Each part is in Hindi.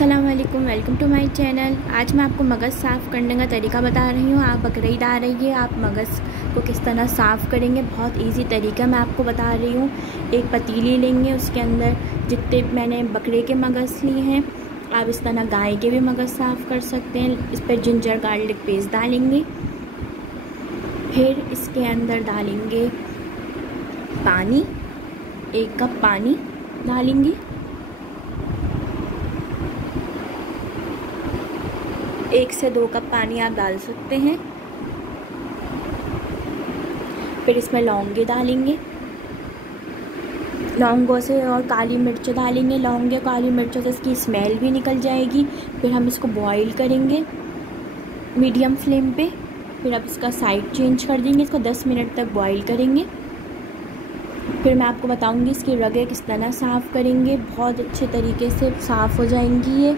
अस्सलाम वालेकुम, वेलकम टू माय चैनल। आज मैं आपको मगज़ साफ़ करने का तरीका बता रही हूँ। आप बकरीद आ रही है, आप मगज़ को किस तरह साफ़ करेंगे, बहुत इजी तरीका मैं आपको बता रही हूँ। एक पतीली लेंगे, उसके अंदर जितने मैंने बकरे के मगज़ लिए हैं, आप इस तरह गाय के भी मगज़ साफ़ कर सकते हैं। इस पर जिंजर गार्लिक पेस्ट डालेंगे, फिर इसके अंदर डालेंगे पानी, 1 कप पानी डालेंगे। 1 से 2 कप पानी आप डाल सकते हैं। फिर इसमें लौंगे डालेंगे, लौंगों से और काली मिर्च डालेंगे। लौंगे काली मिर्चों से इसकी स्मेल भी निकल जाएगी। फिर हम इसको बॉईल करेंगे मीडियम फ्लेम पे। फिर अब इसका साइड चेंज कर देंगे, इसको 10 मिनट तक बॉईल करेंगे। फिर मैं आपको बताऊंगी इसकी रगें किस तरह साफ़ करेंगे, बहुत अच्छे तरीके से साफ़ हो जाएंगी ये।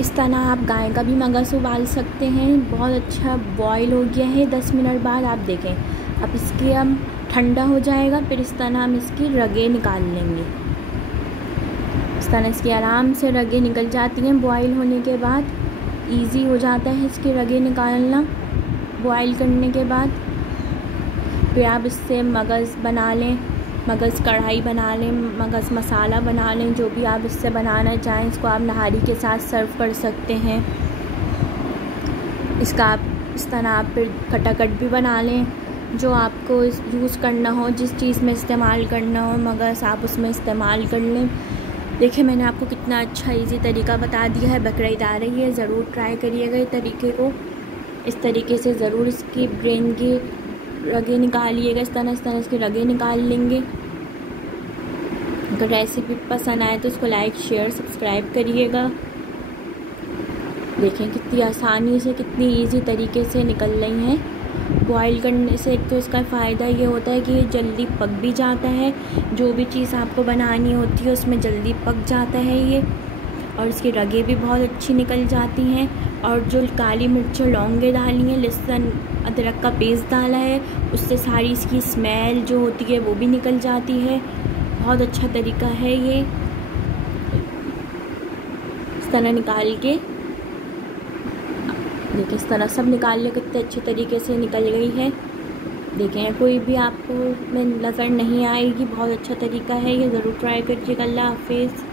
इस तरह आप गाय का भी मगज़ उबाल सकते हैं। बहुत अच्छा बॉईल हो गया है। 10 मिनट बाद आप देखें, अब इसके हम ठंडा हो जाएगा। फिर इस तरह हम इसकी रगें निकाल लेंगे। इस तरह इसकी आराम से रगें निकल जाती हैं बॉईल होने के बाद। इजी हो जाता है इसकी रगें निकालना बॉईल करने के बाद। फिर आप इससे मगज़ बना लें, मगज़ कढ़ाई बना लें, मगज़ मसाला बना लें, जो भी आप इससे बनाना चाहें। इसको आप नहारी के साथ सर्व कर सकते हैं। इसका आप इस तरह आप फिर खटाखट भी बना लें, जो आपको यूज़ करना हो, जिस चीज़ में इस्तेमाल करना हो मगज़ आप उसमें इस्तेमाल कर लें। देखिए मैंने आपको कितना अच्छा इजी तरीका बता दिया है। बकरीद आ रही है, ज़रूर ट्राई करिएगा इस तरीके को। इस तरीके से ज़रूर इसकी ब्रेन की रगें निकालिएगा। इस तरह इसकी रगें निकाल लेंगे। अगर रेसिपी पसंद आए तो इसको लाइक, शेयर, सब्सक्राइब करिएगा। देखें कितनी आसानी से, कितनी इजी तरीके से निकल रही हैं। बॉईल करने से एक तो इसका फ़ायदा ये होता है कि ये जल्दी पक भी जाता है। जो भी चीज़ आपको बनानी होती है उसमें जल्दी पक जाता है ये। और इसकी रगें भी बहुत अच्छी निकल जाती हैं। और जो काली मिर्च, लौंगे डाली हैं, लहसुन अदरक का पेस्ट डाला है, उससे सारी इसकी स्मेल जो होती है वो भी निकल जाती है। बहुत अच्छा तरीका है ये। इस तरह निकाल के देखिए, इस तरह सब निकाल ले, कितने अच्छे तरीके से निकल गई है। देखें कोई भी आपको में नज़र नहीं आएगी। बहुत अच्छा तरीका है ये, ज़रूर ट्राई करिएगा। अल्लाह हाफिज़।